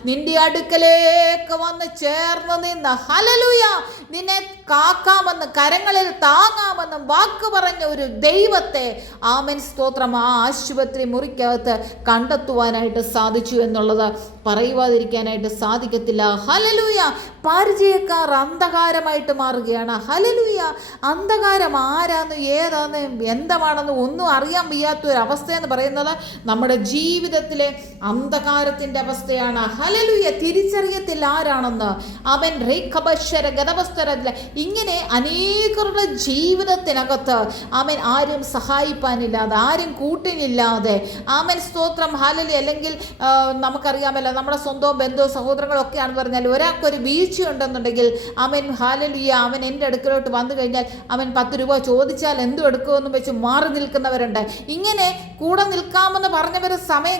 നിന്റെ അടുക്കലേക്ക് വന്ന് ചേർന്ന് നിന്ന് ഹല്ലേലൂയ നിന്നെ കാക്കാമെന്ന്, കരങ്ങളിൽ താങ്ങാമെന്നും വാക്ക് പറഞ്ഞ ഒരു ദൈവത്തെ ആമേൻ സ്തോത്രം ആ ആശുപത്രി മുറിക്കകത്ത് കണ്ടെത്തുവാനായിട്ട് സാധിച്ചു എന്നുള്ളത് പറയുവാതിരിക്കാനായിട്ട് സാധിക്കത്തില്ല. ഹല്ലേലൂയ. പരിചയക്കാർ അന്ധകാരമായിട്ട് മാറുകയാണ്. ഹല്ലേലൂയ. അന്ധകാരം ആരാന്ന്, ഏതാന്ന്, എന്താണെന്ന് ഒന്നും അറിയാൻ വയ്യാത്ത ഒരു അവസ്ഥയെന്ന് പറയുന്നത് നമ്മുടെ ജീവിതത്തിലെ അന്ധകാരത്തിൻ്റെ അവസ്ഥയാണ്. ഹല്ലേലൂയ. തിരിച്ചറിയത്തില്ല ആരാണെന്ന്. അവൻ റേഖബശ്വര ഗതവസ്തരത്തില് ഇങ്ങനെ അനേകരുടെ ജീവിതത്തിനകത്ത് ആമേൻ ആരും സഹായിപ്പാനില്ലാതെ, ആരും കൂട്ടിനില്ലാതെ, ആമേൻ സ്തോത്രം ഹല്ലേലൂയ. അല്ലെങ്കിൽ നമുക്കറിയാമല്ലോ നമ്മുടെ സ്വന്തം ബന്ധു സഹോദരങ്ങളൊക്കെയാണെന്ന് പറഞ്ഞാൽ ഒരാൾക്കൊരു വീഴ്ചയുണ്ടെന്നുണ്ടെങ്കിൽ ആമേൻ ഹല്ലേലൂയ അവൻ എൻ്റെ അടുക്കലോട്ട് വന്നു കഴിഞ്ഞാൽ അവൻ 10 രൂപ ചോദിച്ചാൽ എന്തു എടുക്കുമെന്നും വെച്ച് മാറി നിൽക്കുന്നവരുണ്ട്. ഇങ്ങനെ കൂടെ നിൽക്കാമെന്ന് പറഞ്ഞവർ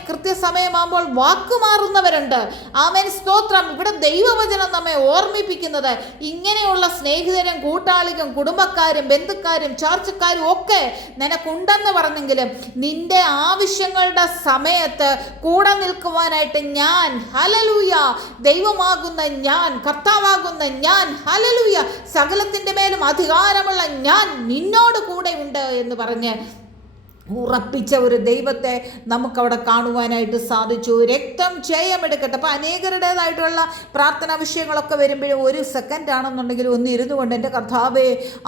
കൃത്യസമയമാകുമ്പോൾ വാക്കുമാറുന്നവരുണ്ട്. ആമേൻ സ്തോത്രം. ഇവിടെ ദൈവവചനം നമ്മെ ഓർമ്മിപ്പിക്കുന്നത് ഇങ്ങനെയുള്ള സ്നേഹിതരും കൂട്ടാളികളും കുടുംബക്കാരും ബന്ധുക്കാരും ചാർച്ചക്കാരും ഒക്കെ നിനക്കുണ്ടെന്ന് പറഞ്ഞെങ്കിലും നിന്റെ ആവശ്യങ്ങളുടെ സമയത്ത് കൂടെ നിൽക്കുവാനായിട്ട് ഞാൻ ഹല്ലേലൂയ ദൈവമാകുന്ന ഞാൻ, കർത്താവാകുന്ന ഞാൻ ഹല്ലേലൂയ സകലത്തിൻ്റെ മേലും അധികാരമുള്ള ഞാൻ നിന്നോട് കൂടെ ഉണ്ട് എന്ന് പറഞ്ഞ് ഉറപ്പിച്ച ഒരു ദൈവത്തെ നമുക്കവിടെ കാണുവാനായിട്ട് സാധിച്ചു. രക്തം ജയമെടുക്കട്ടെ. അപ്പോൾ അനേകരുടേതായിട്ടുള്ള പ്രാർത്ഥനാ വിഷയങ്ങളൊക്കെ വരുമ്പോഴും ഒരു സെക്കൻഡാണെന്നുണ്ടെങ്കിൽ ഒന്ന് ഇരുന്നു കൊണ്ട് എൻ്റെ കർത്താവേ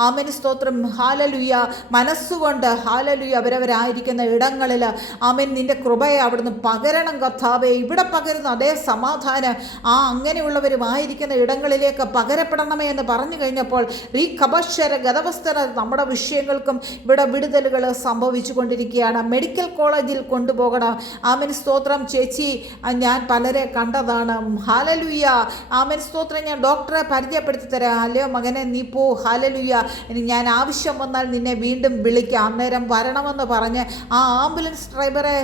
ആമേൻ സ്തോത്രം ഹല്ലേലൂയ മനസ്സുകൊണ്ട് ഹല്ലേലൂയ അവരവരായിരിക്കുന്ന ഇടങ്ങളിൽ ആമേൻ നിൻ്റെ കൃപയെ അവിടുന്ന് പകരണം കർത്താവേ. ഇവിടെ പകരുന്ന അതേ സമാധാനം അങ്ങനെയുള്ളവരുമായിരിക്കുന്ന ഇടങ്ങളിലേക്ക് പകരപ്പെടണമേ എന്ന് പറഞ്ഞു കഴിഞ്ഞപ്പോൾ ഈ കബശ്വര ഗതവസ്തര നമ്മുടെ വിഷയങ്ങൾക്കും ഇവിടെ വിടുതലുകൾ സംഭവിച്ചു ിരിക്കുകയാണ്. മെഡിക്കൽ കോളേജിൽ കൊണ്ടുപോകണം. ആമേൻ സ്തോത്രം. ചേച്ചി ഞാൻ പലരെ കണ്ടതാണ്. ഹല്ലേലൂയ. ആമേൻ സ്തോത്രം. ഞാൻ ഡോക്ടറെ പരിചയപ്പെടുത്തി തരാം. അല്ലയോ മകനെ നീ പോ. ഹല്ലേലൂയ. ഇനി ഞാൻ ആവശ്യം വന്നാൽ നിന്നെ വീണ്ടും വിളിക്കാം, അന്നേരം വരണമെന്ന് പറഞ്ഞ് ആ ആംബുലൻസ് ഡ്രൈവറെ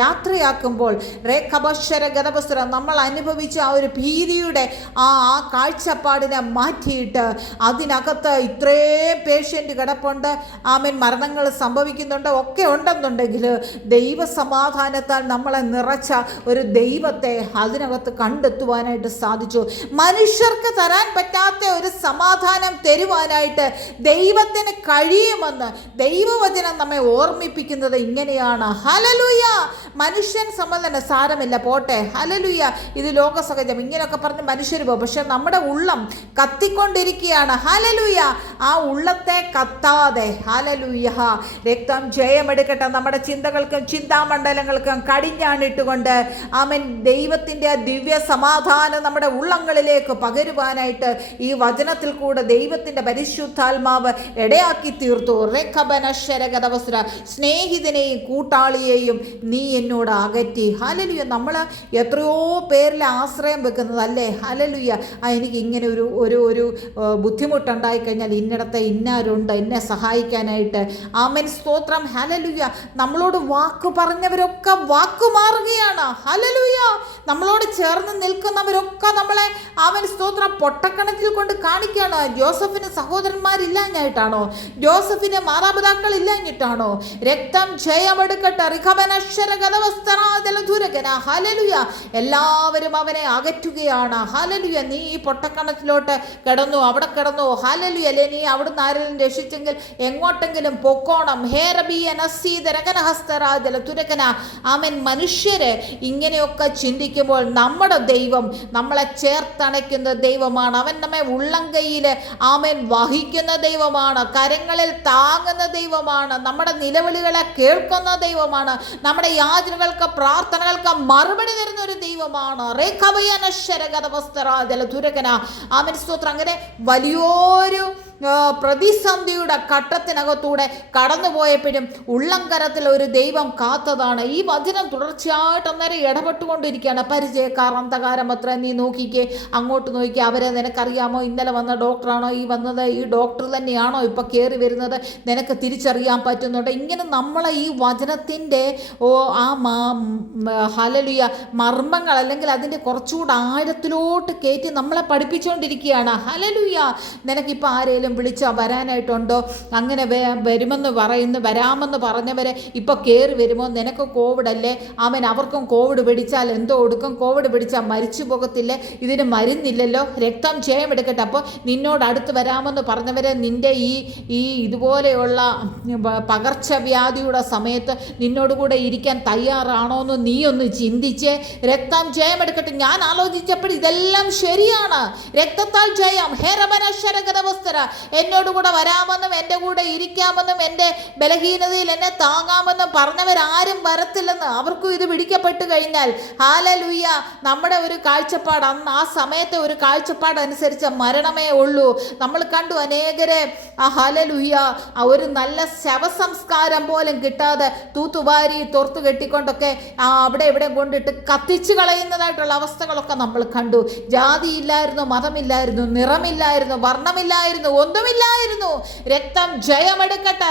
യാത്രയാക്കുമ്പോൾ റേഖബശ്വര ഗതവസ്തരം നമ്മൾ അനുഭവിച്ച ആ ഒരു ഭീതിയുടെ ആ കാഴ്ചപ്പാടിനെ മാറ്റിയിട്ട് അതിനകത്ത് ഇത്രയും പേഷ്യൻ്റ് കിടപ്പുണ്ട്, ആമേൻ മരണങ്ങൾ സംഭവിക്കുന്നുണ്ട്, ഒക്കെ ഉണ്ടെന്നുണ്ടെങ്കിൽ ദൈവസമാധാനത്താൽ നമ്മളെ നിറച്ച ഒരു ദൈവത്തെ അതിനകത്ത് കണ്ടെത്തുവാനായിട്ട് സാധിച്ചു. മനുഷ്യർക്ക് തരാൻ പറ്റാത്ത ഒരു സമാധാനം തരുവാനായിട്ട് ദൈവത്തിന് കഴിയുമെന്ന് ദൈവവചനം നമ്മെ ഓർമ്മിപ്പിക്കുന്നത് ഇങ്ങനെയാണ്. ഹല്ലേലൂയ. മനുഷ്യൻ സമ്മതന സാരമില്ല പോട്ടെ, ഹല്ലേലൂയ ഇത് ലോകസഹജം ഇങ്ങനെയൊക്കെ പറഞ്ഞ് മനുഷ്യർ പോകും. പക്ഷെ നമ്മുടെ ഉള്ളം കത്തിക്കൊണ്ടിരിക്കുകയാണ്. ഹല്ലേലൂയ. ആ ഉള്ളത്തെ കത്താതെ ഹല്ലേലൂയ രക്തം ജയമെടുക്കും ജയമെടുക്കട്ടെ. നമ്മുടെ ചിന്തകൾക്കും ചിന്താമണ്ഡലങ്ങൾക്കും കടിഞ്ഞാണിട്ടുകൊണ്ട് ആമേൻ ദൈവത്തിൻ്റെ ദിവ്യ സമാധാനം നമ്മുടെ ഉള്ളങ്ങളിലേക്ക് പകരുവാനായിട്ട് ഈ വചനത്തിൽ കൂടെ ദൈവത്തിൻ്റെ പരിശുദ്ധാത്മാവ് ഇടയാക്കി തീർത്തു. റെഖബനശ്വരഗതവസ്ത്ര സ്നേഹിതനെയും കൂട്ടാളിയെയും നീ എന്നോട് അകറ്റി. ഹല്ലേലൂയ. നമ്മൾ എത്രയോ പേരിൽ ആശ്രയം വെക്കുന്നത് അല്ലേ. ഹല്ലേലൂയ. എനിക്ക് ഇങ്ങനെ ഒരു ബുദ്ധിമുട്ടുണ്ടായി കഴിഞ്ഞാൽ ഇന്നിടത്തെ ഇന്നാരുണ്ട് എന്നെ സഹായിക്കാനായിട്ട്. ആമേൻ സ്തോത്രം. ഹല്ലേലൂയ. നമ്മളോട് വാക്ക് പറഞ്ഞവരൊക്കെ വാക്ക് മാറുകയാണ്. ഹല്ലേലൂയ. നമ്മളോട് ചേർന്ന് നിൽക്കുന്നവരൊക്കെ നമ്മളെ ആമേൻ സ്തോത്രം പൊട്ടക്കണക്കിൽ കൊണ്ട് കാണിക്കുകയാണ്. ജോസഫിന് സഹോദരന്മാരില്ലാഞ്ഞിട്ടാണോ? ജോസഫിന് മാതാപിതാക്കൾ ഇല്ലാഞ്ഞിട്ടാണോ? രക്തം ജയമെടുക്കട്ടെ. ഹല്ലേലൂയ. എല്ലാവരും അവനെ അകറ്റുകയാണ്. ഹല്ലേലൂയ. നീ ഈ പൊട്ടക്കണത്തിലോട്ട് കിടന്നു, അവിടെ കിടന്നു. ഹല്ലേലൂയ. അല്ലേ നീ അവിടുന്ന് ആരെങ്കിലും രക്ഷിച്ചെങ്കിൽ എങ്ങോട്ടെങ്കിലും പൊക്കോണം. ആമേൻ. മനുഷ്യര് ഇങ്ങനെയൊക്കെ ചിന്തിക്കുമ്പോൾ നമ്മുടെ ദൈവം നമ്മളെ ചേർത്തണയ്ക്കുന്ന ദൈവമാണ്. അവൻ നമ്മെ ഉള്ളംകൈയിൽ ആമേൻ വഹിക്കുന്ന ദൈവമാണ്. കരങ്ങളിൽ താങ്ങുന്ന ദൈവമാണ്. നമ്മുടെ നിലവിളികളെ കേൾക്കുന്ന ദൈവമാണ്. നമ്മുടെ യാചനകൾക്ക് പ്രാർത്ഥനകൾക്ക് മറുപടി തരുന്ന ഒരു ദൈവമാണ്. ആമേൻ സ്തോത്രം. അങ്ങനെ വലിയൊരു പ്രതിസന്ധിയുടെ ഘട്ടത്തിനകത്തൂടെ കടന്നുപോയപ്പോഴും ഉള്ളംകരത്തിൽ ഒരു ദൈവം കാത്തതാണ്. ഈ വചനം തുടർച്ചയായിട്ട് അന്നേരം ഇടപെട്ടുകൊണ്ടിരിക്കുകയാണ്. പരിചയക്കാർ അന്ധകാരം അത്ര നീ നോക്കിക്കേ, അങ്ങോട്ട് നോക്കിക്കേ, അവരെ നിനക്കറിയാമോ? ഇന്നലെ വന്ന ഡോക്ടറാണോ ഈ വന്നത്? ഈ ഡോക്ടർ തന്നെയാണോ ഇപ്പോൾ കയറി വരുന്നത്? നിനക്ക് തിരിച്ചറിയാൻ പറ്റുന്നുണ്ട്? ഇങ്ങനെ നമ്മളെ ഈ വചനത്തിൻ്റെ ഹല്ലേലൂയ മർമ്മങ്ങൾ അല്ലെങ്കിൽ അതിൻ്റെ കുറച്ചുകൂടെ ആഴത്തിലോട്ട് കയറ്റി നമ്മളെ പഠിപ്പിച്ചുകൊണ്ടിരിക്കുകയാണ്. ഹല്ലേലൂയ. നിനക്കിപ്പോൾ ആരെങ്കിലും വിളിച്ചാൽ വരാനായിട്ടുണ്ടോ? അങ്ങനെ വരാമെന്ന് പറഞ്ഞവരെ ഇപ്പോൾ കയറി വരുമോ? നിനക്ക് കോവിഡ് അല്ലേ? അവൻ അവർക്കും കോവിഡ് പിടിച്ചാൽ എന്തോ കൊടുക്കും? കോവിഡ് പിടിച്ചാൽ മരിച്ചു പോകത്തില്ലേ? ഇതിന് മരുന്നില്ലല്ലോ. രക്തം ജയമെടുക്കട്ടെ. അപ്പോൾ നിന്നോട് അടുത്ത് വരാമെന്ന് പറഞ്ഞവരെ നിൻ്റെ ഈ ഇതുപോലെയുള്ള പകർച്ചവ്യാധിയുടെ സമയത്ത് നിന്നോടുകൂടെ ഇരിക്കാൻ തയ്യാറാണോ എന്ന് നീ ഒന്ന് ചിന്തിച്ചേ. രക്തം ജയമെടുക്കട്ടെ. ഞാൻ ആലോചിച്ചപ്പോൾ ഇതെല്ലാം ശരിയാണ്. രക്തത്താൽ ജയം. ഹേരബനശ്വരഗതവസ്തര. എന്നോടുകൂടെ വരാമെന്നും എൻ്റെ കൂടെ ഇരിക്കാമെന്നും എൻ്റെ ബലഹീനതയിൽ എന്നെ താങ്ങാമെന്നും പറഞ്ഞവരാരും വരത്തില്ലെന്ന്. അവർക്കും ഇത് പിടിക്കപ്പെട്ട് കഴിഞ്ഞാൽ ഹല്ലേലൂയ. നമ്മുടെ ഒരു കാഴ്ചപ്പാട് അന്ന് ആ സമയത്തെ ഒരു കാഴ്ചപ്പാട് അനുസരിച്ച് മരണമേ ഉള്ളൂ. നമ്മൾ കണ്ടു അനേകരെ ഹല്ലേലൂയ ഒരു നല്ല ശവസംസ്കാരം പോലും കിട്ടാതെ തൂത്തുവാരി തോർത്തു കെട്ടിക്കൊണ്ടൊക്കെ അവിടെ ഇവിടെ കൊണ്ടിട്ട് കത്തിച്ചു കളയുന്നതായിട്ടുള്ള അവസ്ഥകളൊക്കെ നമ്മൾ കണ്ടു. ജാതിയില്ലായിരുന്നു, മതമില്ലായിരുന്നു, നിറമില്ലായിരുന്നു, വർണ്ണമില്ലായിരുന്നു, ഒന്നുമില്ലായിരുന്നു. രക്തം ജയമെടുക്കട്ടെ.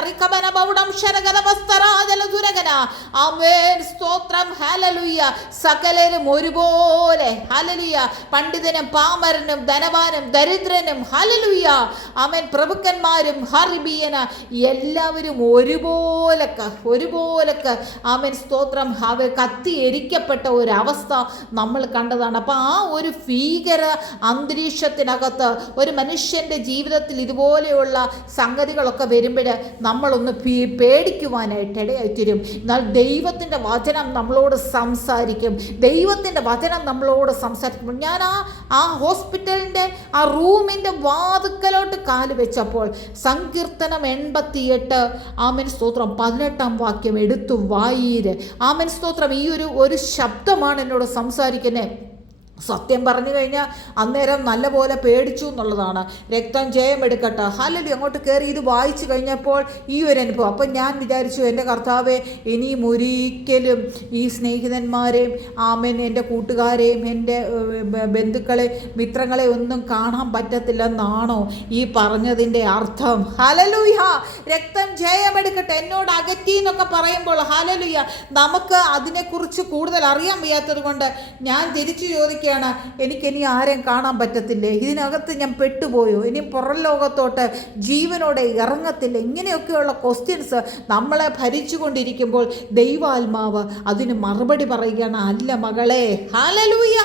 ആമേൻ സ്തോത്രം. ഹല്ലേലൂയ. സകലരും ഒരുപോലെ. ഹല്ലേലൂയ. പണ്ഡിതനും പാമരനും ധനവാനും ദരിദ്രനും. ഹല്ലേലൂയ. ആമേൻ. പ്രഭുക്കന്മാരും ഹർബിയന എല്ലാവരും ഒരുപോലൊക്കെ ആമേൻ സ്തോത്രം കത്തി എരിക്കപ്പെട്ട ഒരവസ്ഥ നമ്മൾ കണ്ടതാണ്. അപ്പോൾ ആ ഒരു ഭീകര അന്തരീക്ഷത്തിനകത്ത് ഒരു മനുഷ്യൻ്റെ ജീവിതത്തിൽ ഇതുപോലെയുള്ള സംഗതികളൊക്കെ വരുമ്പോൾ നമ്മളൊന്ന് പേടിക്കുവാനായിട്ട് ഇടയായിത്തീരും. എന്നാൽ ദൈവത്തിൻ്റെ വചനം നമ്മളോട് സംസാരിക്കും. ദൈവത്തിൻ്റെ വചനം നമ്മളോട് സംസാരിക്കുമ്പോൾ ഞാൻ ആ ഹോസ്പിറ്റലിൻ്റെ ആ റൂമിൻ്റെ വാതുക്കലോട്ട് കാല് വെച്ചപ്പോൾ സങ്കീർത്തനം 88 ആമേൻ സ്തോത്രം 18 വാക്യം എടുത്തു വായീര്. ആമേൻ സ്തോത്രം. ഈ ഒരു ശബ്ദമാണ് എന്നോട് സംസാരിക്കുന്നത്. സത്യം പറഞ്ഞു കഴിഞ്ഞാൽ അന്നേരം നല്ലപോലെ പേടിച്ചു എന്നുള്ളതാണ്. രക്തം ജയമെടുക്കട്ടെ. ഹല്ലേലൂയ. അങ്ങോട്ട് കയറി ഇത് വായിച്ചു കഴിഞ്ഞപ്പോൾ ഈ ഒരു അനുഭവം. അപ്പം ഞാൻ വിചാരിച്ചു, എൻ്റെ കർത്താവേ, ഇനിയും ഒരിക്കലും ഈ സ്നേഹിതന്മാരെയും ആമേൻ എൻ്റെ കൂട്ടുകാരെയും എൻ്റെ ബന്ധുക്കളെ മിത്രങ്ങളെ ഒന്നും കാണാൻ പറ്റത്തില്ലെന്നാണോ ഈ പറഞ്ഞതിൻ്റെ അർത്ഥം? ഹല്ലേലൂയ. രക്തം ജയമെടുക്കട്ടെ. എന്നോട് അകറ്റി എന്നൊക്കെ പറയുമ്പോൾ ഹല്ലേലൂയ നമുക്ക് അതിനെക്കുറിച്ച് കൂടുതൽ അറിയാൻ വയ്യാത്തത് കൊണ്ട് ഞാൻ തിരിച്ചു ചോദിക്കും, എനിക്കിനി ആരെയും കാണാൻ പറ്റത്തില്ലേ? ഇതിനകത്ത് ഞാൻ പെട്ടുപോയോ? ഇനി പുറം ലോകത്തോട്ട് ജീവനോടെ ഇറങ്ങത്തില്ല? ഇങ്ങനെയൊക്കെയുള്ള ക്വസ്റ്റ്യൻസ് നമ്മളെ ഭരിച്ചുകൊണ്ടിരിക്കുമ്പോൾ ദൈവാത്മാവ് അതിന് മറുപടി പറയുകയാണ്, അല്ല മകളെ, ഹല്ലേലൂയ,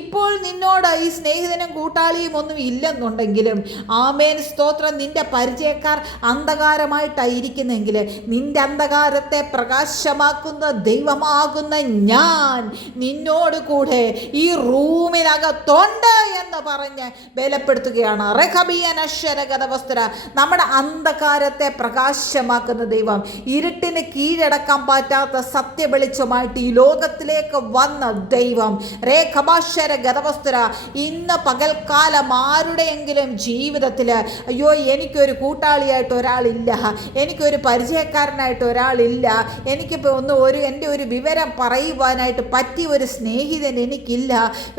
ഇപ്പോൾ നിന്നോട് ഈ സ്നേഹിതനും കൂട്ടാളിയും ഒന്നും ഇല്ലെന്നുണ്ടെങ്കിലും ആമേൻ സ്തോത്രം, നിന്റെ പരിചയക്കാർ അന്ധകാരമായിട്ടായിരിക്കുന്നെങ്കിൽ നിന്റെ അന്ധകാരത്തെ പ്രകാശമാക്കുന്ന ദൈവമാകുന്ന ഞാൻ നിന്നോട് കൂടെ ഈ റൂമിനകത്തുണ്ട് എന്ന് പറഞ്ഞ് ബലപ്പെടുത്തുകയാണ്. നമ്മുടെ അന്ധകാരത്തെ പ്രകാശമാക്കുന്ന ദൈവം, ഇരുട്ടിന് കീഴടക്കാൻ പറ്റാത്ത സത്യവെളിച്ചമായിട്ട് ഈ ലോകത്തിലേക്ക് വന്ന ദൈവം ഇന്ന് പകൽക്കാലം ആരുടെയെങ്കിലും ജീവിതത്തിൽ അയ്യോ എനിക്കൊരു കൂട്ടാളിയായിട്ട് ഒരാളില്ല, എനിക്കൊരു പരിചയക്കാരനായിട്ട് ഒരാളില്ല, എനിക്കിപ്പോൾ എൻ്റെ ഒരു വിവരം പറയുവാനായിട്ട് പറ്റിയ ഒരു സ്നേഹിതൻ എനിക്കില്ല,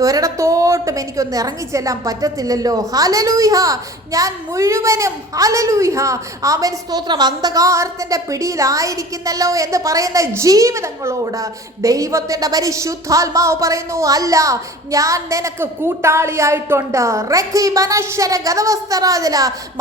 ഒരിടത്തോട്ടും എനിക്കൊന്ന് ഇറങ്ങിച്ചെല്ലാൻ പറ്റത്തില്ലല്ലോ, ഹല്ലേലൂയ, ഞാൻ മുഴുവനും ഹല്ലേലൂയ ആമേൻ സ്തോത്രം അന്ധകാരത്തിൻ്റെ പിടിയിലായിരിക്കുന്നല്ലോ എന്ന് പറയുന്ന ജീവിതങ്ങളോട് ദൈവത്തിൻ്റെ പരിശുദ്ധാത്മാവ് പറയുന്നു, അല്ല, ഞാൻ നിനക്ക് കൂട്ടാളിയായിട്ടുണ്ട്.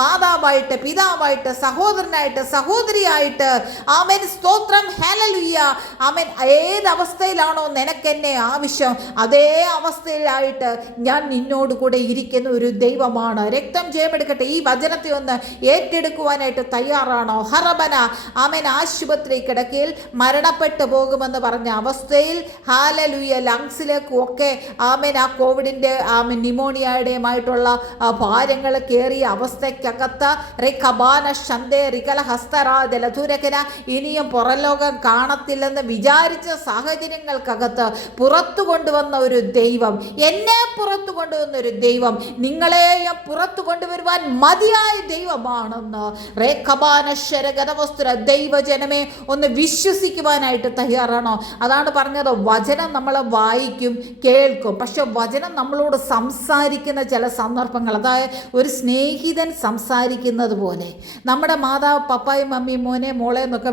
മാതാവായിട്ട്, പിതാവായിട്ട്, സഹോദരനായിട്ട്, സഹോദരിയായിട്ട്, ആമേൻ സ്തോത്രം ഹല്ലേലൂയ. ആമേൻ ഏതവസ്ഥയിലാണോ നിനക്കെന്നെ ആവശ്യം അതേ അവസ്ഥയിലായിട്ട് ഞാൻ നിന്നോട് കൂടെ ഇരിക്കുന്ന ഒരു ദൈവമാണ്. രക്തം ജയമെടുക്കട്ടെ. ഈ വചനത്തെ ഒന്ന് ഏറ്റെടുക്കുവാനായിട്ട് തയ്യാറാണോ? ഹറബന ആമേൻ ആശുപത്രി കിടക്കയിൽ മരണപ്പെട്ടു പോകുമെന്ന് പറഞ്ഞ അവസ്ഥയിൽ ഹല്ലേലൂയ ലങ്സിലേക്കും ഒക്കെ ആമേൻ ആ കോവിഡിൻ്റെ ആമേൻ ന്യൂമോണിയയുടെയുമായിട്ടുള്ള ഭാരങ്ങൾ കയറിയ അവസ്ഥയ്ക്കകത്ത് ഇനിയും പുറലോകം കാണത്തില്ലെന്ന് വിചാരിച്ച സാഹചര്യങ്ങൾക്കകത്ത് പുറത്തു കൊണ്ടുവന്ന ഒരു ദൈവം, എന്നെ പുറത്തു കൊണ്ടുവന്ന ഒരു ദൈവം, നിങ്ങളെയും പുറത്തു കൊണ്ടുവരുവാൻ മതിയായ ദൈവമാണെന്ന് ദൈവജനമേ ഒന്ന് വിശ്വസിക്കുവാനായിട്ട് തയ്യാറാണോ? അതാണ് പറഞ്ഞത്, വചനം നമ്മൾ വായിക്കും, കേൾക്കും, പക്ഷെ വചനം നമ്മളോട് സംസാരിക്കുന്ന ചില സന്ദർഭങ്ങൾ, അതായത് ഒരു സ്നേഹിതൻ സംസാരിക്കുന്നത് പോലെ നമ്മുടെ മാതാവ് പപ്പായും മമ്മിയും മോനെ മോളെ എന്നൊക്കെ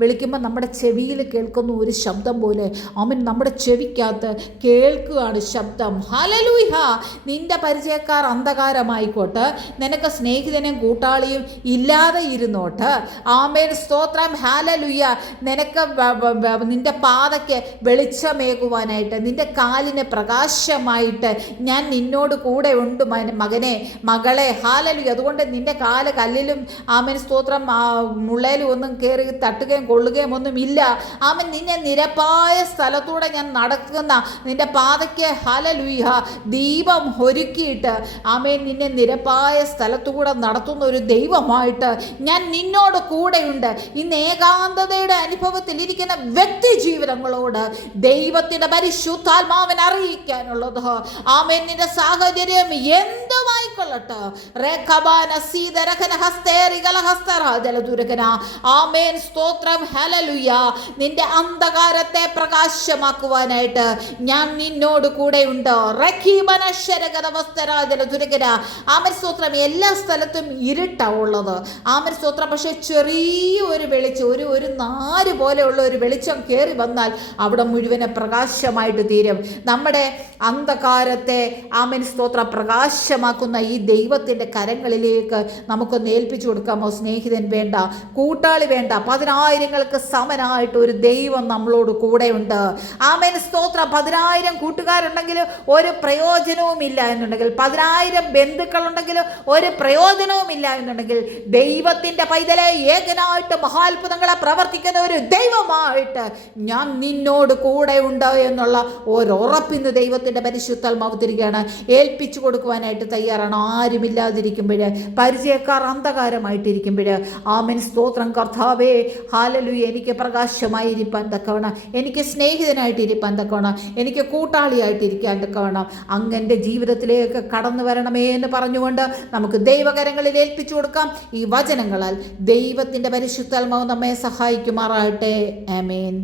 വിളിക്കുമ്പോൾ നമ്മുടെ ചെവിയിൽ കേൾക്കുന്ന ഒരു ശബ്ദം പോലെ അവൻ നമ്മുടെ ചെവിക്കകത്ത് കേൾക്കുകയാണ് ശബ്ദം. ഹല്ലേലൂയ. നിന്റെ പരിചയക്കാർ അന്ധകാരമായിക്കോട്ടെ, നിനക്ക് സ്നേഹിതനും കൂട്ടാളിയും ഇല്ലാതെ ഇരുന്നോട്ട്, ആമേൻ സ്തോത്രം ഹല്ലേലൂയ, നിനക്ക് നിന്റെ പാതയ്ക്ക് വെളിച്ചമേകുവാനായിട്ട്, നിന്റെ കാലിന് പ്രകാശമായിട്ട് ഞാൻ നിന്നോട് കൂടെ ഉണ്ട് മകനെ മകളെ, ഹല്ലേലൂയ. അതുകൊണ്ട് നിന്റെ കാല് കല്ലിലും ആമേൻ സ്തോത്രം മുള്ളയിലും ഒന്നും കയറി തട്ടുകയും കൊള്ളുകയും ഒന്നും ഇല്ല. ആമേൻ നിന്നെ നിരപ്പായ സ്ഥലത്തൂടെ ഞാൻ നടക്കുന്ന നിന്റെ പാതയ്ക്ക് ഹല്ലേലൂയ ദീപം ഒരുക്കിയിട്ട് ആമേൻ നിന്നെ നിരപ്പായ സ്ഥലത്തുകൂടെ നടത്തുന്ന ഒരു ദൈവമായിട്ട് ഞാൻ നിന്നോട് കൂടെയുണ്ട്. ഇന്ന് ഏകാന്തതയുടെ അനുഭവത്തിൽ ഇരിക്കുന്ന വ്യക്തി ജീവിതങ്ങളോട് ദൈവത്തിൻ്റെ പരിശുദ്ധാത്മാവിനെ അറിയിക്കാനുള്ളത്, ആമേൻ നിന്റെ സാഹചര്യം എന്തുമായിക്കൊള്ളട്ടെ, ആമേൻ സ്തോത്രം ഹല്ലേലൂയ, നിന്റെ അന്ധകാരത്തെ പ്രകാശമാക്കുവാനായിട്ട് ഞാൻ നിന്നോട് കൂടെയുണ്ട്. ആമേൻ സ്തോത്രം. എല്ലാ സ്ഥലത്തും ഇരുട്ടാവുള്ളത് ആമേൻ സ്തോത്രം, പക്ഷെ ചെറിയൊരു വെളിച്ചം, ഒരു നാര് പോലെയുള്ള ഒരു വെളിച്ചം കയറി വന്നാൽ അവിടെ മുഴുവനെ പ്രകാശമായിട്ട് തീരും. നമ്മുടെ അന്ധകാരത്തെ ആമേൻ സ്തോത്രം പ്രകാശമാക്കുന്ന ഈ ദൈവത്തിൻ്റെ കരങ്ങളിലേക്ക് നമുക്കൊന്ന് ഏൽപ്പിച്ചു കൊടുക്കാമോ? സ്നേഹിതൻ വേണ്ട, കൂട്ടാളി വേണ്ട, 10,000 സമനായിട്ട് ഒരു ദൈവം നമ്മളോട് കൂടെയുണ്ട്. ആമേൻ സ്തോത്രം. 10,000 കൂട്ടുകാരുണ്ടെങ്കിൽ ഒരു പ്രയോജനവും ഇല്ല എന്നുണ്ടെങ്കിൽ, 10,000 ബന്ധുക്കളുണ്ടെങ്കിൽ ഒരു പ്രയോജനവും ഇല്ല എന്നുണ്ടെങ്കിൽ, ദൈവത്തിൻ്റെ പൈതലെ ഏകനായിട്ട് മഹാത്ഭുതങ്ങളെ പ്രവർത്തിക്കുന്ന ഒരു ദൈവമായിട്ട് ഞാൻ നിന്നോട് കൂടെ ഉണ്ട് എന്നുള്ള ഒരു ഉറപ്പിന്ന് ദൈവത്തിൻ്റെ പരിശുദ്ധാത്മാവ് തിരികെയാണ് ഏൽപ്പിച്ചു കൊടുക്കുവാനായിട്ട് തയ്യാറാണ്. ആരുമില്ലാതിരിക്കുമ്പോൾ, പരിചയക്കാർ അന്ധകാരമായിട്ടിരിക്കുമ്പോൾ, ആമേൻ സ്തോത്രം കർത്താവേ ഹല്ലേലൂയ, എനിക്ക് പ്രകാശമായിരിക്കാൻ തക്കവണ്ണം, എനിക്ക് സ്നേഹിതനായിട്ടിരിക്കാൻ തക്കവണ്ണം, എനിക്ക് കൂട്ടാളിയായിട്ടിരിക്കാൻ തക്കവണ്ണം അങ്ങൻ്റെ ജീവിതത്തിലേക്ക് കടന്നു വരണമേ എന്ന് പറഞ്ഞുകൊണ്ട് നമുക്ക് ദൈവകരങ്ങളിൽ ഏൽപ്പിച്ചു കൊടുക്കാം. ഈ വചനങ്ങളാൽ ദൈവത്തിൻ്റെ പരിശുദ്ധാത്മാവ് നമ്മെ സഹായിക്കുമാറാകട്ടെ. ആമേൻ.